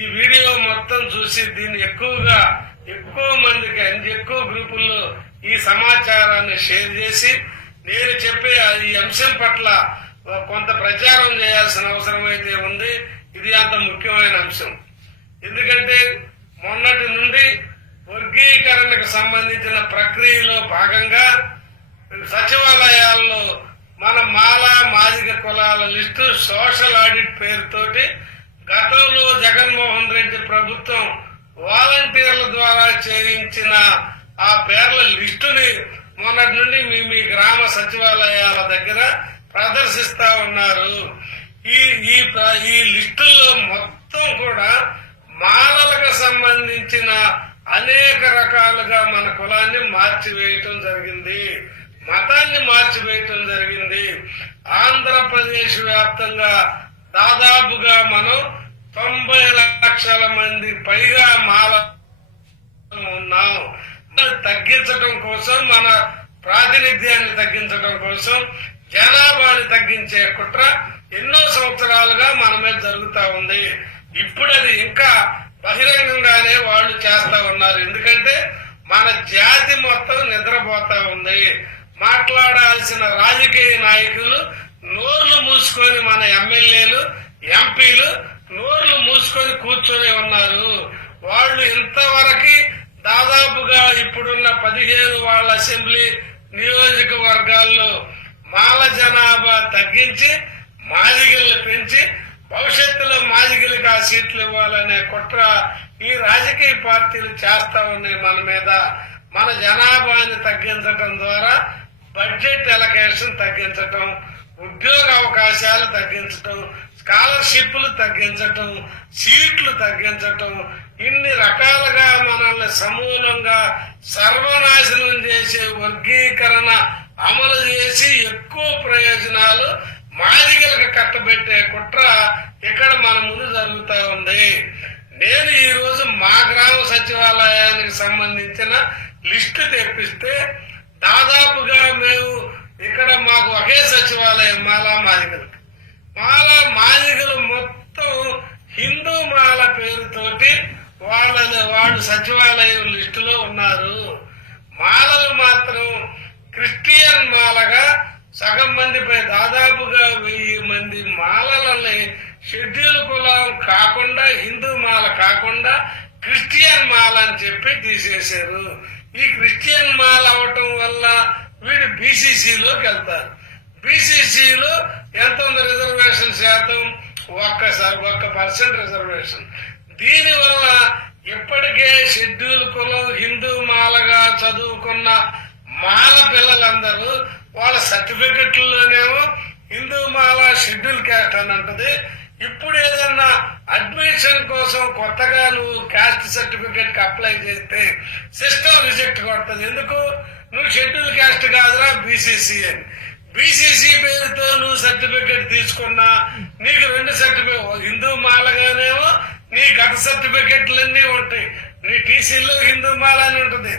ఈ వీడియో మొత్తం చూసి దీన్ని ఎక్కువగా ఎక్కువ మందికి ఎక్కువ గ్రూపుల్లో ఈ సమాచారాన్ని షేర్ చేసి నేను చెప్పే ఈ అంశం పట్ల కొంత ప్రచారం చేయాల్సిన అవసరం అయితే ఉంది ఇది అంత ముఖ్యమైన అంశం ఎందుకంటే మొన్నటి నుండి వర్గీకరణకు సంబంధించిన ప్రక్రియలో భాగంగా సచివాలయాల్లో మన మాల మాదిక కులాల లిస్టు సోషల్ ఆడిట్ పేరుతోటి గతంలో జగన్మోహన్ రెడ్డి ప్రభుత్వం వాలంటీర్ల ద్వారా చేయించిన ఆ పేర్ల లిస్టుని మొన్నటి నుండి మీ మీ గ్రామ సచివాలయాల దగ్గర ప్రదర్శిస్తా ఉన్నారు ఈ ఈ ఈ లిస్టుల్లో మొత్తం కూడా మాలలకు సంబంధించిన అనేక రకాలుగా మన కులాన్ని మార్చివేయటం జరిగింది మతాన్ని మార్చివేయటం జరిగింది ఆంధ్రప్రదేశ్ వ్యాప్తంగా దాదాపుగా మనం తొంభై లక్షల మంది పైగా మాల ఉన్నాం తగ్గించడం కోసం మన ప్రాతినిధ్యాన్ని తగ్గించడం కోసం జనాభాని తగ్గించే కుట్ర ఎన్నో సంవత్సరాలుగా మన మీద జరుగుతూ ఉంది ఇప్పుడు అది ఇంకా బహిరంగంగానే వాళ్ళు చేస్తా ఉన్నారు ఎందుకంటే మన జాతి మొత్తం నిద్రపోతా ఉంది మాట్లాడాల్సిన రాజకీయ నాయకులు నోర్లు మూసుకొని మన ఎమ్మెల్యేలు ఎంపీలు నోర్లు మూసుకొని కూర్చొని ఉన్నారు వాళ్ళు ఇంతవరకు దాదాపుగా ఇప్పుడున్న పదిహేను వాళ్ళ అసెంబ్లీ నియోజకవర్గాల్లో మాల జనాభా తగ్గించి మాదిగల్ని పెంచి భవిష్యత్తులో మాదిగిలికి ఆ సీట్లు ఇవ్వాలనే కుట్ర ఈ రాజకీయ పార్టీలు చేస్తా ఉన్నాయి మన మీద మన జనాభాని తగ్గించడం ద్వారా బడ్జెట్ ఎలకేషన్ తగ్గించటం ఉద్యోగ అవకాశాలు తగ్గించటం స్కాలర్షిప్లు తగ్గించటం సీట్లు తగ్గించటం ఇన్ని రకాలుగా మనల్ని సమూలంగా సర్వనాశనం చేసే వర్గీకరణ అమలు చేసి ఎక్కువ ప్రయోజనాలు మాదిగలకు కట్టబెట్టే కుట్ర ఇక్కడ మన ముందు జరుగుతూ ఉంది నేను ఈరోజు మా గ్రామ సచివాలయానికి సంబంధించిన లిస్టు తెప్పిస్తే దాదాపుగా మేము ఇక్కడ మాకు ఒకే సచివాలయం మాలా మాదిగలకు మాల మాదిగలు మొత్తం హిందూ మాల పేరుతోటి వాళ్ళని వాళ్ళు సచివాలయం లిస్టులో ఉన్నారు మాలలు మాత్రం క్రిస్టియన్ మాలగా సగం మందిపై దాదాపుగా వెయ్యి మంది మాలలని షెడ్యూల్ కులం కాకుండా హిందూ మాల కాకుండా క్రిస్టియన్ మాల అని చెప్పి తీసేశారు ఈ క్రిస్టియన్ మాల అవటం వల్ల వీడు బీసీసీలోకి వెళ్తారు బీసీసీలో ఎంత ఉంది రిజర్వేషన్ శాతం ఒక్కసారి ఒక్క పర్సెంట్ రిజర్వేషన్ దీనివల్ల ఇప్పటికే షెడ్యూల్ కులం హిందూ మాలగా చదువుకున్న మాల పిల్లలందరూ వాళ్ళ సర్టిఫికెట్లలోనేమో హిందూ మాల షెడ్యూల్ క్యాస్ట్ అని అంటది ఇప్పుడు ఏదన్నా అడ్మిషన్ కోసం కొత్తగా నువ్వు క్యాస్ట్ సర్టిఫికెట్కి అప్లై చేస్తే సిస్టమ్ రిజెక్ట్ కొడుతుంది ఎందుకు నువ్వు షెడ్యూల్ క్యాస్ట్ కాదురా బీసీసీ అని బీసీసీ పేరుతో నువ్వు సర్టిఫికేట్ తీసుకున్నా నీకు రెండు సర్టిఫికేట్ హిందూ మాలగానేమో నీ గత సర్టిఫికెట్లన్నీ ఉంటాయి నీ టీసీలో హిందూ మాల అని ఉంటుంది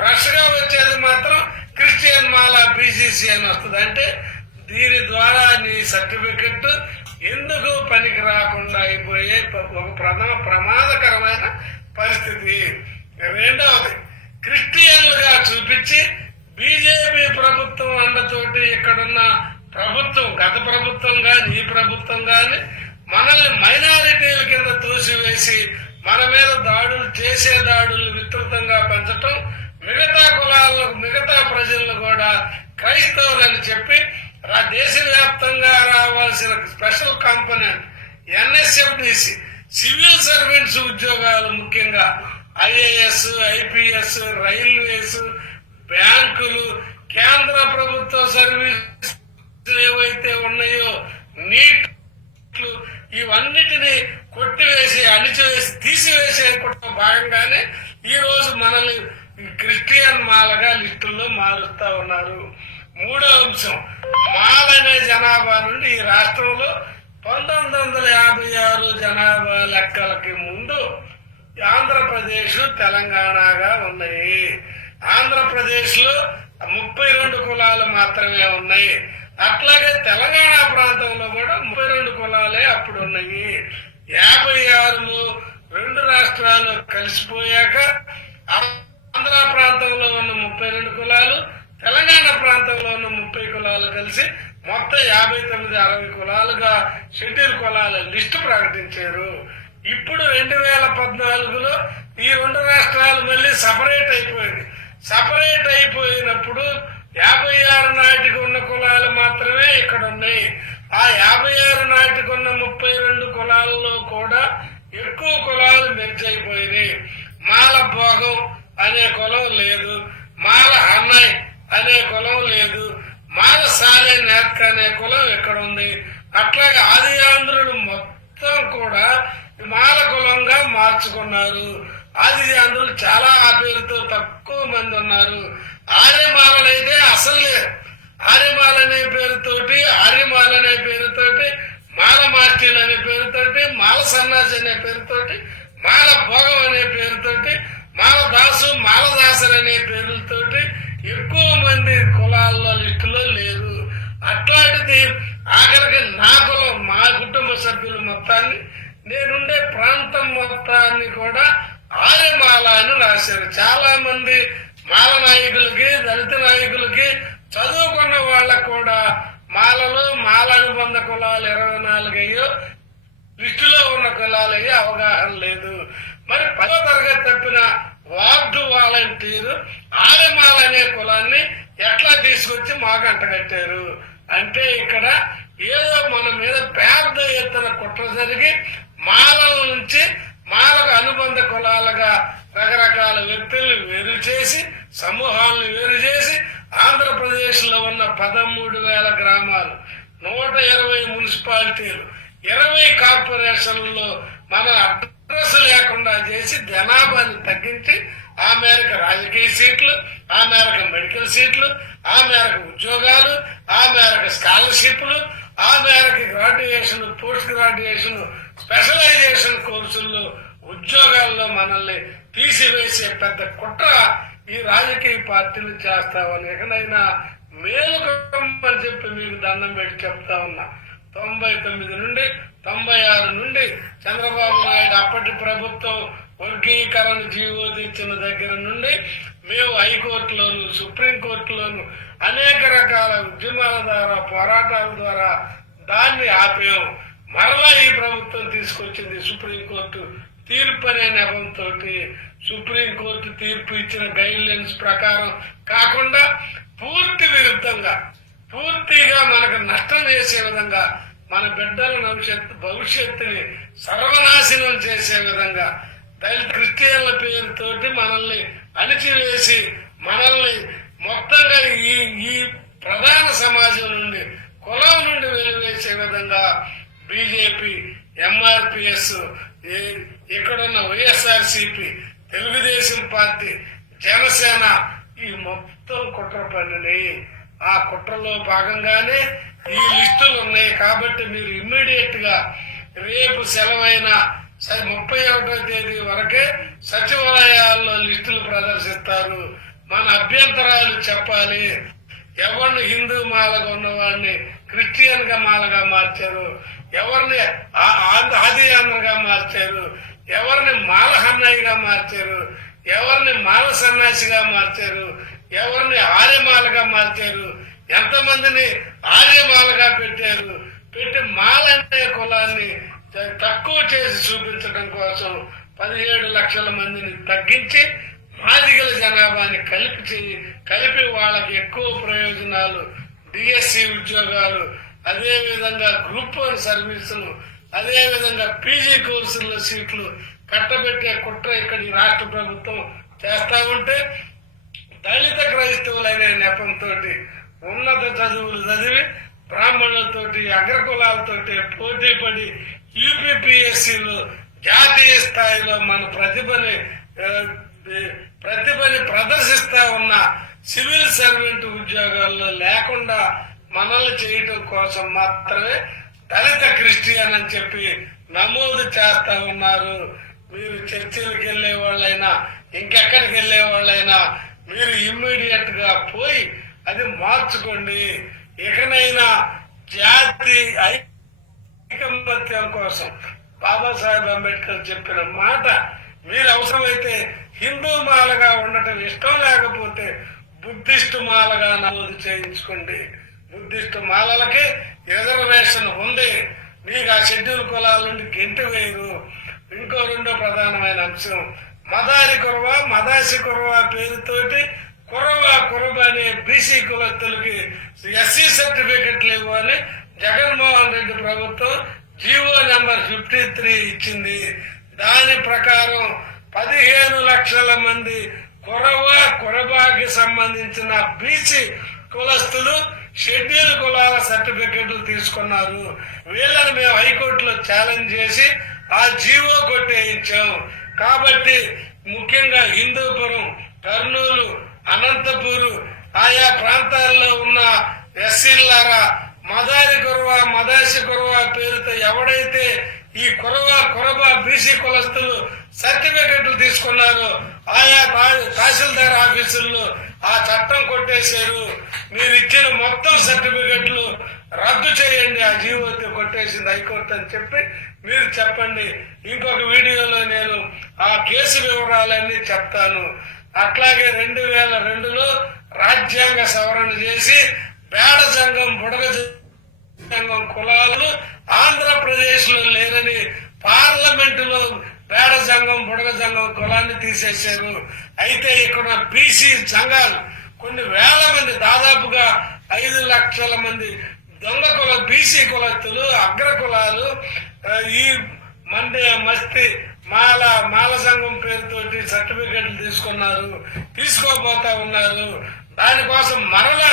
ఫ్రెష్ గా వచ్చేది మాత్రం క్రిస్టియన్ మాల బీసీసీ అని వస్తుంది అంటే దీని ద్వారా నీ సర్టిఫికెట్ ఎందుకు పనికి రాకుండా అయిపోయే ఒక ప్రథమ ప్రమాదకరమైన పరిస్థితి రెండవది క్రిస్టియన్లుగా చూపించి బీజేపీ ప్రభుత్వం అండతోటి ఇక్కడున్న ప్రభుత్వం గత ప్రభుత్వం కానీ ఈ ప్రభుత్వం కానీ మనల్ని మైనారిటీల కింద తోసివేసి మన మీద దాడులు చేసే దాడులు విస్తృతంగా పెంచటం మిగతా కులాల్లో మిగతా ప్రజలను కూడా క్రైస్తవులని చెప్పి దేశవ్యాప్తంగా రావాల్సిన special component NSFDC civil services ఉద్యోగాలు ముఖ్యంగా ఐఏఎస్ ఐపీఎస్ రైల్వేస్ బ్యాంకులు కేంద్ర ప్రభుత్వ సర్వీస్ ఏవైతే ఉన్నాయో నీట్లు ఇవన్నిటిని కొట్టివేసి అణిచివేసి తీసివేసే భాగంగానే ఈ రోజు మనల్ని క్రిస్టియన్ మాలగా లిస్టుల్లో మారుస్తా ఉన్నారు మూడో అంశం మాలనే జనాభా నుండి ఈ రాష్ట్రంలో పంతొమ్మిది వందల యాభై ఆరు జనాభా లెక్కలకి ముందు ఆంధ్రప్రదేశ్ తెలంగాణగా ఉన్నాయి ఆంధ్రప్రదేశ్లో ముప్పై రెండు కులాలు మాత్రమే ఉన్నాయి అట్లాగే తెలంగాణ ప్రాంతంలో కూడా ముప్పై రెండు కులాలే అప్పుడు ఉన్నాయి యాభై ఆరులో రెండు రాష్ట్రాలు కలిసిపోయాక ఆంధ్ర ప్రాంతంలో ఉన్న ముప్పై రెండు కులాలు తెలంగాణ ప్రాంతంలో ఉన్న ముప్పై కులాలు కలిసి మొత్తం యాభై తొమ్మిది అరవై కులాలుగా షెడ్యూల్ కులాల లిస్టు ప్రకటించారు ఇప్పుడు రెండు వేల పద్నాలుగులో ఈ రెండు రాష్ట్రాలు మళ్ళీ సపరేట్ అయిపోయింది సపరేట్ అయిపోయినప్పుడు యాభై ఆరు నాటికి ఉన్న కులాలు మాత్రమే ఇక్కడ ఉన్నాయి ఆ యాభై ఆరు నాటికి ఉన్న ముప్పై రెండు కులాలలో కూడా ఎక్కువ కులాలు మెచ్చైపోయినాయి మాల భోగం అనే కులం లేదు మాల అన్నయ్ అనే కులం లేదు మాల సాలే నేత్క అనే కులం ఇక్కడ ఉంది అట్లాగే ఆది ఆంధ్రుడు మొత్తం కూడా మాల కులంగా మార్చుకున్నారు అందరూ చాలా పేరుతో తక్కువ మంది ఉన్నారు ఆర్యమాలైతే అసలు లేరు ఆర్యమాల అనే పేరుతోటి ఆర్యమాల అనే పేరుతోటి మాల మార్టిన్ అనే పేరుతోటి మాల సన్నాజ్ అనే పేరుతోటి మాల భోగం అనే పేరుతోటి మాల దాసు మాల దాసులు అనే పేర్లతోటి ఎక్కువ మంది కులాల్లో లిస్టులో లేరు అట్లాంటిది ఆఖరికి నా కులం మా కుటుంబ సభ్యులు మొత్తాన్ని నేనుండే ప్రాంతం మొత్తాన్ని కూడా ఆనమాల అని రాశారు చాలా మంది మాల నాయకులకి దళిత నాయకులకి చదువుకున్న వాళ్ళకు కూడా మాలలు మాల అనుబంధ కులాలు ఇరవై నాలుగు అయ్యో లిస్టులో ఉన్న కులాలు అయ్యో అవగాహన లేదు మరి పదో తరగతి తప్పిన వార్డు వాలంటీరు ఆనమాల అనే కులాన్ని ఎట్లా తీసుకొచ్చి మాకు కట్టారు అంటే ఇక్కడ ఏదో మన మీద పెద్ద ఎత్తున కుట్ర జరిగి మాలల నుంచి మాలకు అనుబంధ కులాలుగా రకరకాల వ్యక్తుల్ని వేరు చేసి సమూహాలను వేరు చేసి ఆంధ్రప్రదేశ్లో ఉన్న పదమూడు వేల గ్రామాలు నూట ఇరవై మున్సిపాలిటీలు ఇరవై కార్పొరేషన్లలో మన అడ్రస్ లేకుండా చేసి జనాభాని తగ్గించి ఆ మేరకు రాజకీయ సీట్లు ఆ మేరకు మెడికల్ సీట్లు ఆ మేరకు ఉద్యోగాలు ఆ మేరకు స్కాలర్షిప్లు ఆ మేరకు గ్రాడ్యుయేషన్ పోస్ట్ గ్రాడ్యుయేషన్ స్పెషలైజేషన్ కోర్సుల్లో ఉద్యోగాల్లో మనల్ని తీసివేసే పెద్ద కుట్ర ఈ రాజకీయ పార్టీలు చేస్తామని ఎక్కడైనా అని చెప్పి మీకు దండం పెట్టి చెప్తా ఉన్నా తొంభై తొమ్మిది నుండి తొంభై ఆరు నుండి చంద్రబాబు నాయుడు అప్పటి ప్రభుత్వం వర్గీకరణ జీవో తెచ్చిన దగ్గర నుండి మేము హైకోర్టులోను సుప్రీంకోర్టులోను అనేక రకాల ఉద్యమాల ద్వారా పోరాటాల ద్వారా దాన్ని ఆపాము మరలా ఈ ప్రభుత్వం తీసుకొచ్చింది సుప్రీంకోర్టు తీర్పు అనే నెపంతో సుప్రీంకోర్టు తీర్పు ఇచ్చిన గైడ్ లైన్స్ ప్రకారం కాకుండా పూర్తి విరుద్ధంగా పూర్తిగా మనకు నష్టం చేసే విధంగా మన బిడ్డల భవిష్యత్తు భవిష్యత్తుని సర్వనాశనం చేసే విధంగా క్రిస్టియన్ల పేరుతో మనల్ని అణిచివేసి మనల్ని మొత్తంగా ఈ ఈ ప్రధాన సమాజం నుండి కులం నుండి వెలువేసే విధంగా బీజేపీ ఎంఆర్పిఎస్ ఇక్కడున్న వైఎస్ఆర్సిపి తెలుగుదేశం పార్టీ జనసేన ఈ మొత్తం కుట్ర పనిని ఆ కుట్రలో భాగంగానే ఈ లిస్టులు ఉన్నాయి కాబట్టి మీరు ఇమ్మీడియట్ గా రేపు సెలవైన ముప్పై ఒకటో తేదీ వరకే సచివాలయాల్లో లిస్టులు ప్రదర్శిస్తారు మన అభ్యంతరాలు చెప్పాలి ఎవరిని హిందూ మాలగా ఉన్నవాడిని క్రిస్టియన్ గా మాలగా మార్చారు ఎవరిని ఆది ఆంధ్రగా మార్చారు ఎవరిని మాలహన్నాయిగా మార్చారు ఎవరిని మాల సన్యాసిగా మార్చారు ఎవరిని ఆర్యమాలగా మార్చారు ఎంతమందిని ఆర్యమాలగా పెట్టారు పెట్టి మాలన్నయ్య కులాన్ని తక్కువ చేసి చూపించడం కోసం పదిహేడు లక్షల మందిని తగ్గించి మాదిగల జనాభాని కలిపి కలిపి వాళ్ళకి ఎక్కువ ప్రయోజనాలు డిఎస్సి ఉద్యోగాలు అదేవిధంగా గ్రూప్ వన్ సర్వీసులు అదేవిధంగా పీజీ కోర్సుల్లో సీట్లు కట్టబెట్టే కుట్ర ఇక్కడి రాష్ట్ర ప్రభుత్వం చేస్తూ ఉంటే దళిత క్రైస్తవులనే నెపంతో ఉన్నత చదువులు చదివి బ్రాహ్మణులతోటి అగ్రకులాలతోటి పోటీ పడి యూపీపీఎస్సీలు జాతీయ స్థాయిలో మన ప్రతిభని ప్రతిభని ప్రదర్శిస్తా ఉన్న సివిల్ సర్వెంట్ ఉద్యోగాల్లో లేకుండా మనల్ని చేయటం కోసం మాత్రమే దళిత క్రిస్టియన్ అని చెప్పి నమోదు చేస్తా ఉన్నారు మీరు చర్చిలకు వెళ్లే వాళ్ళైనా ఇంకెక్కడికి వెళ్లే వాళ్ళైనా మీరు ఇమ్మీడియట్ గా పోయి అది మార్చుకోండి ఇకనైనా జాతి ఐకమత్యం కోసం బాబాసాహెబ్ అంబేద్కర్ చెప్పిన మాట మీరు అవసరమైతే హిందూ మాలగా ఉండటం ఇష్టం లేకపోతే బుద్ధిస్టు మాలగా నమోదు చేయించుకోండి బుద్ధిస్టు మాలలకి రిజర్వేషన్ ఉంది మీకు ఆ షెడ్యూల్ కులాల నుండి గెంటి వేయదు ఇంకో రెండో ప్రధానమైన అంశం మదారి కురవ మదాసి కురవ పేరుతోటి కురవ కురవ అనే బీసీ కులస్తులకి ఎస్సీ సర్టిఫికెట్లు ఇవ్వాలి జగన్మోహన్ రెడ్డి ప్రభుత్వం జీవో నెంబర్ ఫిఫ్టీ త్రీ ఇచ్చింది దాని ప్రకారం పదిహేను లక్షల మంది కురవ కురబాకి సంబంధించిన బీసీ కులస్తులు షెడ్యూల్ కులాల సర్టిఫికెట్లు తీసుకున్నారు వీళ్ళని మేము హైకోర్టులో ఛాలెంజ్ చేసి ఆ జీవో కొట్టేయించాం కాబట్టి ముఖ్యంగా హిందూపురం కర్నూలు అనంతపూరు ఆయా ప్రాంతాల్లో ఉన్న ఎస్సీలారా మదారి కొరవ మదాసి కొరవ పేరుతో ఎవడైతే ఈ కొరవ కురబ బీసీ కులస్తులు సర్టిఫికెట్లు తీసుకున్నారో ఆయా తహసీల్దార్ ఆఫీసుల్లో ఆ చట్టం కొట్టేశారు మీరు ఇచ్చిన మొత్తం సర్టిఫికెట్లు రద్దు చేయండి ఆ జీవోతో కొట్టేసింది హైకోర్టు అని చెప్పి మీరు చెప్పండి ఇంకొక వీడియోలో నేను ఆ కేసు వివరాలన్నీ చెప్తాను అట్లాగే రెండు వేల రెండులో రాజ్యాంగ సవరణ చేసి పేడ సంఘం బుడగ సంఘం కులాలను ఆంధ్రప్రదేశ్ లో లేరని పార్లమెంటులో పేడ సంఘం బుడగ సంఘం కులాన్ని తీసేశారు అయితే ఇక్కడ బీసీ సంఘాలు కొన్ని వేల మంది దాదాపుగా ఐదు లక్షల మంది దొంగ కుల బీసీ కులస్తులు అగ్ర కులాలు ఈ మండే మస్తి మాల మాల సంఘం పేరుతోటి సర్టిఫికెట్లు తీసుకున్నారు తీసుకోబోతా ఉన్నారు దానికోసం మరలా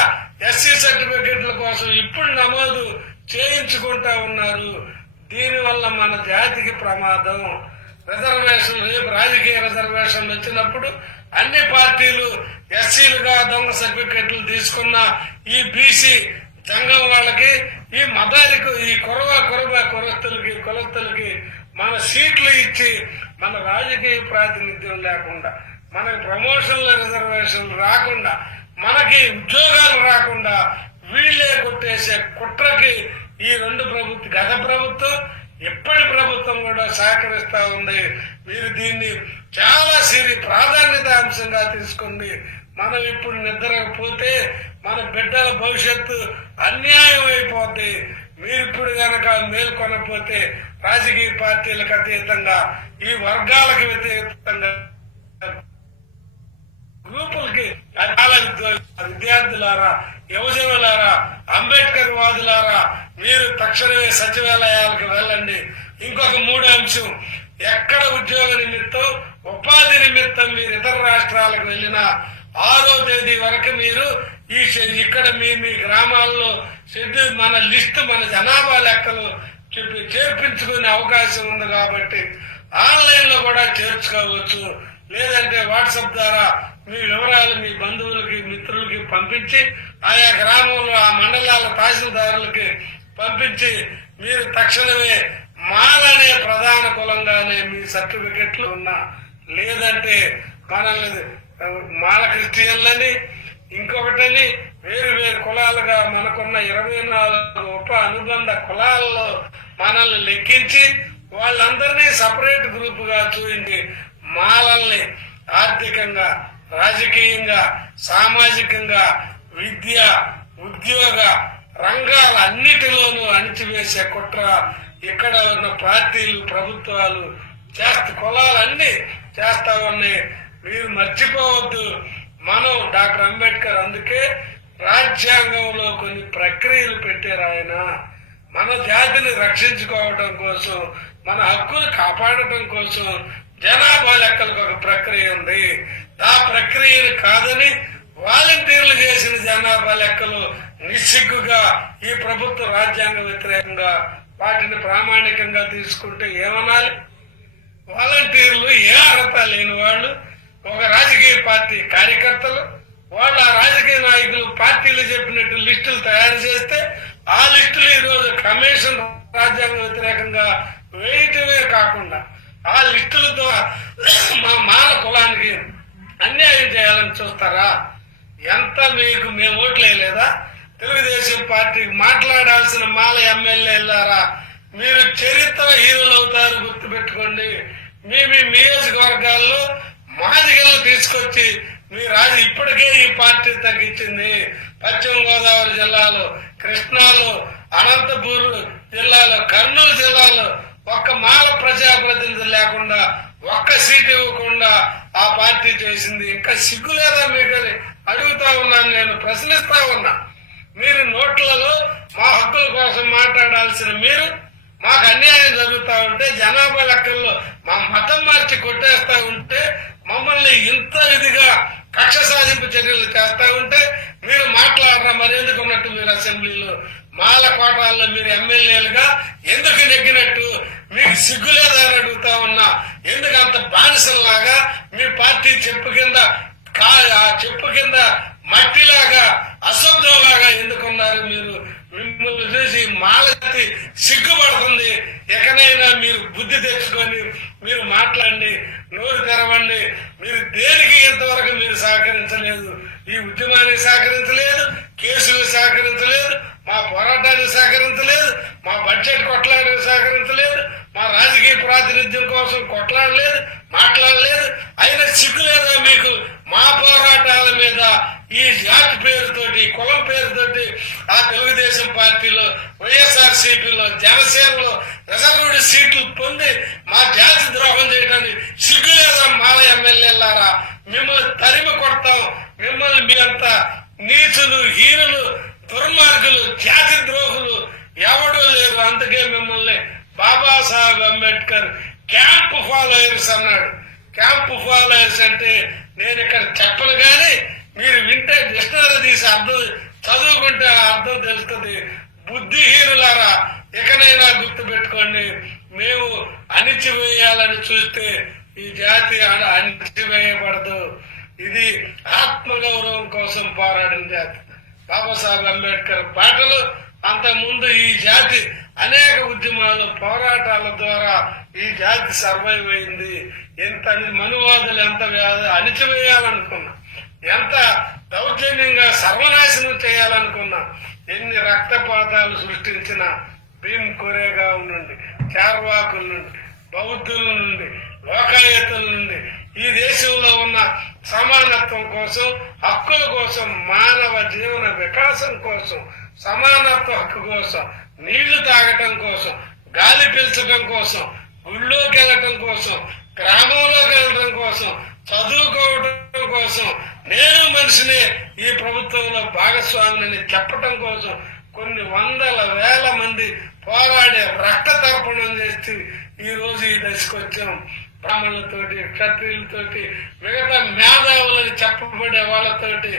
ఎస్సీ సర్టిఫికెట్ల కోసం ఇప్పుడు నమోదు చేయించుకుంటా ఉన్నారు దీనివల్ల మన జాతికి ప్రమాదం రిజర్వేషన్ రేపు రాజకీయ రిజర్వేషన్ వచ్చినప్పుడు అన్ని పార్టీలు ఎస్సీలుగా దొంగ సర్టిఫికెట్లు తీసుకున్న ఈ బీసీ జంగం వాళ్ళకి ఈ మతాలకు ఈ కొరవ కురవ కొలస్తులకి కొలస్తులకి మన సీట్లు ఇచ్చి మన రాజకీయ ప్రాతినిధ్యం లేకుండా మన ప్రమోషన్ల రిజర్వేషన్ రాకుండా మనకి ఉద్యోగాలు రాకుండా వీళ్లే కొట్టేసే కుట్రకి ఈ రెండు ప్రభుత్వ గత ప్రభుత్వం ఎప్పటి ప్రభుత్వం కూడా సహకరిస్తా ఉంది మీరు దీన్ని చాలా సిరి ప్రాధాన్యత అంశంగా తీసుకుంది మనం ఇప్పుడు నిద్రకపోతే మన బిడ్డల భవిష్యత్తు అన్యాయం అయిపోద్ది మీరు ఇప్పుడు కనుక మేల్కొనకపోతే రాజకీయ పార్టీలకు అతీతంగా ఈ వర్గాలకు వ్యతిరేకంగా గ్రూపులకి రకాల విద్యార్థులారా యువజనులారా అంబేద్కర్ వాదులారా మీరు తక్షణమే సచివాలయాలకు వెళ్ళండి ఇంకొక మూడో అంశం ఎక్కడ ఉద్యోగ నిమిత్తం ఉపాధి నిమిత్తం మీరు ఇతర రాష్ట్రాలకు వెళ్ళినా ఆరో తేదీ వరకు మీరు ఈ ఇక్కడ మీ మీ గ్రామాల్లో షెడ్యూల్ మన లిస్ట్ మన జనాభా లెక్కలు చెప్పి చేర్పించుకునే అవకాశం ఉంది కాబట్టి ఆన్లైన్లో కూడా చేర్చుకోవచ్చు లేదంటే వాట్సాప్ ద్వారా మీ వివరాలు మీ బంధువులకి మిత్రులకి పంపించి ఆయా గ్రామంలో ఆ మండలాల తహసీల్దారులకి పంపించి మీరు తక్షణమే మాలనే ప్రధాన కులంగానే మీ సర్టిఫికెట్లు ఉన్నా లేదంటే మనల్ని మాల క్రిస్టియన్లని ఇంకొకటని వేరు వేరు కులాలుగా మనకున్న ఇరవై నాలుగు ఉప అనుబంధ కులాల్లో మనల్ని లెక్కించి వాళ్ళందరినీ సపరేట్ గ్రూపుగా చూపించి మాలల్ని ఆర్థికంగా రాజకీయంగా సామాజికంగా విద్య ఉద్యోగ రంగాల అన్నిటిలోనూ అణిచివేసే కుట్ర ఇక్కడ ఉన్న పార్టీలు ప్రభుత్వాలు చేస్త కులాలన్నీ చేస్తా ఉన్నాయి మీరు మర్చిపోవద్దు మనం డాక్టర్ అంబేద్కర్ అందుకే రాజ్యాంగంలో కొన్ని ప్రక్రియలు పెట్టారు ఆయన మన జాతిని రక్షించుకోవటం కోసం మన హక్కును కాపాడటం కోసం జనాభా లెక్కలకు ఒక ప్రక్రియ ఉంది ఆ ప్రక్రియను కాదని వాలంటీర్లు చేసిన జనాభా లెక్కలు నిస్సిగ్గుగా ఈ ప్రభుత్వ రాజ్యాంగ వ్యతిరేకంగా వాటిని ప్రామాణికంగా తీసుకుంటే ఏమనాలి వాలంటీర్లు ఏ అర్హత లేని వాళ్ళు ఒక రాజకీయ పార్టీ కార్యకర్తలు వాళ్ళు ఆ రాజకీయ నాయకులు పార్టీలు చెప్పినట్టు లిస్టులు తయారు చేస్తే ఆ లిస్టులు ఈరోజు కమిషన్ రాజ్యాంగ వ్యతిరేకంగా వేయటమే కాకుండా ఆ లిస్టులతో మా మాన కులానికి అన్యాయం చేయాలని చూస్తారా ఎంత మీకు మేము లేదా తెలుగుదేశం పార్టీకి మాట్లాడాల్సిన మాల ఎమ్మెల్యేలారా మీరు చరిత్ర హీరోలు అవుతారు గుర్తుపెట్టుకోండి మీ మీ నియోజకవర్గాల్లో మాదిగలు తీసుకొచ్చి మీ రాజు ఇప్పటికే ఈ పార్టీ తగ్గించింది పశ్చిమ గోదావరి జిల్లాలో కృష్ణాలో అనంతపూర్ జిల్లాలో కర్నూలు జిల్లాలో ఒక్క మాల ప్రజాప్రతినిధులు లేకుండా ఒక్క సీట్ ఇవ్వకుండా ఆ పార్టీ చేసింది ఇంకా సిగ్గు లేదా మీకు అడుగుతా ఉన్నాను నేను ప్రశ్నిస్తా ఉన్నా మీరు నోట్లలో మా హక్కుల కోసం మాట్లాడాల్సిన మీరు మాకు అన్యాయం జరుగుతూ ఉంటే జనాభా లెక్కల్లో మా మతం మార్చి కొట్టేస్తా ఉంటే మమ్మల్ని ఇంత ఇదిగా కక్ష సాధింపు చర్యలు చేస్తా ఉంటే మీరు మాట్లాడరా మరి ఎందుకున్నట్టు మీరు అసెంబ్లీలో మాల కోటాల్లో మీరు ఎమ్మెల్యేలుగా ఎందుకు నెగ్గినట్టు మీకు సిగ్గులేదా అని అడుగుతా ఉన్నా ఎందుకు అంత బానిసలాగా మీ పార్టీ చెప్పు కింద కా చెప్పు కింద మట్టిలాగా అశుద్ధంలాగా ఎందుకున్నారు మీరు మిమ్మల్ని చూసి మాలతి సిగ్గుపడుతుంది ఎక్కడైనా మీరు బుద్ధి తెచ్చుకొని మీరు మాట్లాడండి నోరు తెరవండి మీరు దేనికి ఇంతవరకు మీరు సహకరించలేదు ఈ ఉద్యమాన్ని సహకరించలేదు కేసులు సహకరించలేదు మా పోరాటానికి సహకరించలేదు మా బడ్జెట్ కొట్లాడే సహకరించలేదు మా రాజకీయ ప్రాతినిధ్యం కోసం కొట్లాడలేదు మాట్లాడలేదు అయినా సిగ్గు లేదా మీకు మా పోరాటాల మీద ఈ జాతి పేరుతోటి కులం పేరుతోటి ఆ తెలుగుదేశం పార్టీలో వైఎస్ఆర్సీపీలో జనసేనలో రిజర్వ్డ్ సీట్లు పొంది మా జాతి ద్రోహం చేయడానికి సిగ్గు లేదా మాల ఎమ్మెల్యేలారా మిమ్మల్ని తరిమి కొడతాం మిమ్మల్ని మీ అంత నీచులు హీనులు దుర్మార్గులు జాతి ద్రోహులు ఎవడూ లేరు అందుకే మిమ్మల్ని బాబాసాహెబ్ అంబేద్కర్ క్యాంప్ ఫాలోయర్స్ అన్నాడు క్యాంప్ ఫాలోయర్స్ అంటే నేను ఇక్కడ చెప్పను కానీ మీరు వింటే డిక్షనరీ తీసి అర్థం చదువుకుంటే అర్థం తెలుస్తుంది బుద్ధిహీనులారా ఇకనైనా గుర్తు పెట్టుకోండి మేము అణిచివేయాలని చూస్తే ఈ జాతి అణిచివేయబడదు ఇది ఆత్మగౌరవం కోసం పోరాడిన జాతి బాబాసాహెబ్ అంబేద్కర్ పాటలు అంతకుముందు ఈ జాతి అనేక ఉద్యమాలు పోరాటాల ద్వారా ఈ జాతి సర్వైవ్ అయింది ఎంత మనువాదులు ఎంత వ్యాధి అణిచివేయాలనుకున్నా ఎంత దౌర్జన్యంగా సర్వనాశనం చేయాలనుకున్నా ఎన్ని రక్తపాతాలు సృష్టించిన భీమ్ కొరేగావ్ నుండి చార్వాకుల నుండి బౌద్ధుల నుండి లోకాయతుల నుండి ఈ దేశంలో ఉన్న సమానత్వం కోసం హక్కుల కోసం మానవ జీవన వికాసం కోసం సమానత్వ హక్కు కోసం నీళ్లు తాగటం కోసం గాలి పీల్చడం కోసం గుళ్ళోకి వెళ్ళటం కోసం గ్రామంలోకి వెళ్ళటం కోసం చదువుకోవటం కోసం నేను మనిషిని ఈ ప్రభుత్వంలో భాగస్వామిని చెప్పటం కోసం కొన్ని వందల వేల మంది పోరాడే రక్త తర్పణం చేస్తూ ఈరోజు ఈ దశకు వచ్చాం బ్రాహ్మణులతోటి క్షత్రియులతోటి మిగతా మేధావులని చెప్పబడే వాళ్ళతోటి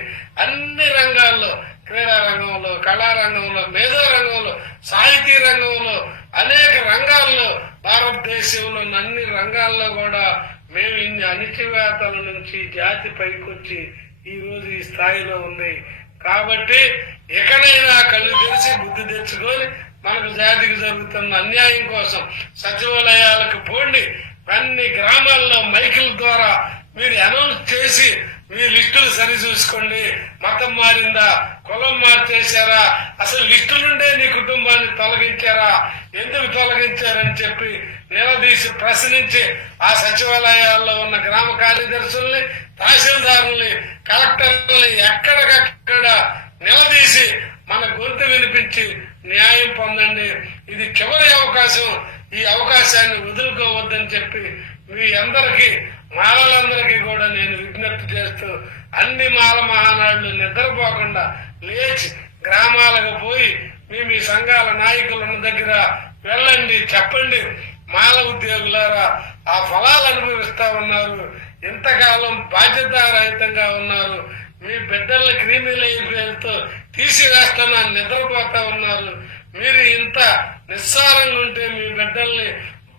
అన్ని రంగాల్లో క్రీడా రంగంలో కళారంగంలో మేధో రంగంలో సాహితీ రంగంలో అనేక రంగాల్లో భారతదేశంలో అన్ని రంగాల్లో కూడా మేము ఇన్ని అణిచివేతల నుంచి జాతి పైకొచ్చి ఈరోజు ఈ స్థాయిలో ఉంది కాబట్టి ఎక్కడైనా కళ్ళు తెలిసి బుద్ధి తెచ్చుకొని మనకు జాతికి జరుగుతున్న అన్యాయం కోసం సచివాలయాలకు పోండి అన్ని గ్రామాల్లో మైకుల ద్వారా మీరు అనౌన్స్ చేసి మీ లిస్టులు సరి చూసుకోండి మతం మారిందా కులం మార్చేశారా అసలు లిస్టు నుండే నీ కుటుంబాన్ని తొలగించారా ఎందుకు తొలగించారని చెప్పి నిలదీసి ప్రశ్నించి ఆ సచివాలయాల్లో ఉన్న గ్రామ కార్యదర్శుల్ని తహసీల్దారుల్ని కలెక్టర్లని ఎక్కడికక్కడ నిలదీసి మన గొంతు వినిపించి న్యాయం పొందండి ఇది చివరి అవకాశం ఈ అవకాశాన్ని వదులుకోవద్దని చెప్పి మీ అందరికీ మాలలందరికీ కూడా నేను విజ్ఞప్తి చేస్తూ అన్ని మాల మహానాడులు నిద్రపోకుండా లేచి గ్రామాలకు పోయి మీ మీ సంఘాల నాయకులను దగ్గర వెళ్ళండి చెప్పండి మాల ఉద్యోగులారా ఆ ఫలాలు అనుభవిస్తా ఉన్నారు ఇంతకాలం బాధ్యతారహితంగా ఉన్నారు మీ బిడ్డల్ని క్రీమీల పేరుతో తీసివేస్తున్నా నిద్రపోతా ఉన్నారు మీరు ఇంత నిస్సారంగా ఉంటే మీ బిడ్డల్ని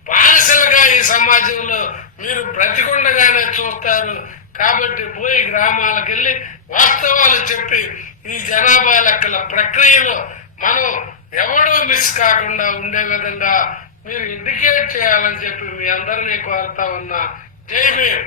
బానిసలుగా ఈ సమాజంలో మీరు బ్రతికుండగానే చూస్తారు కాబట్టి పోయి గ్రామాలకు వెళ్ళి వాస్తవాలు చెప్పి ఈ జనాభా లెక్కల ప్రక్రియలో మనం ఎవడూ మిస్ కాకుండా ఉండే విధంగా మీరు ఇండికేట్ చేయాలని చెప్పి మీ అందరినీ కోరుతా ఉన్నా జై భీమ్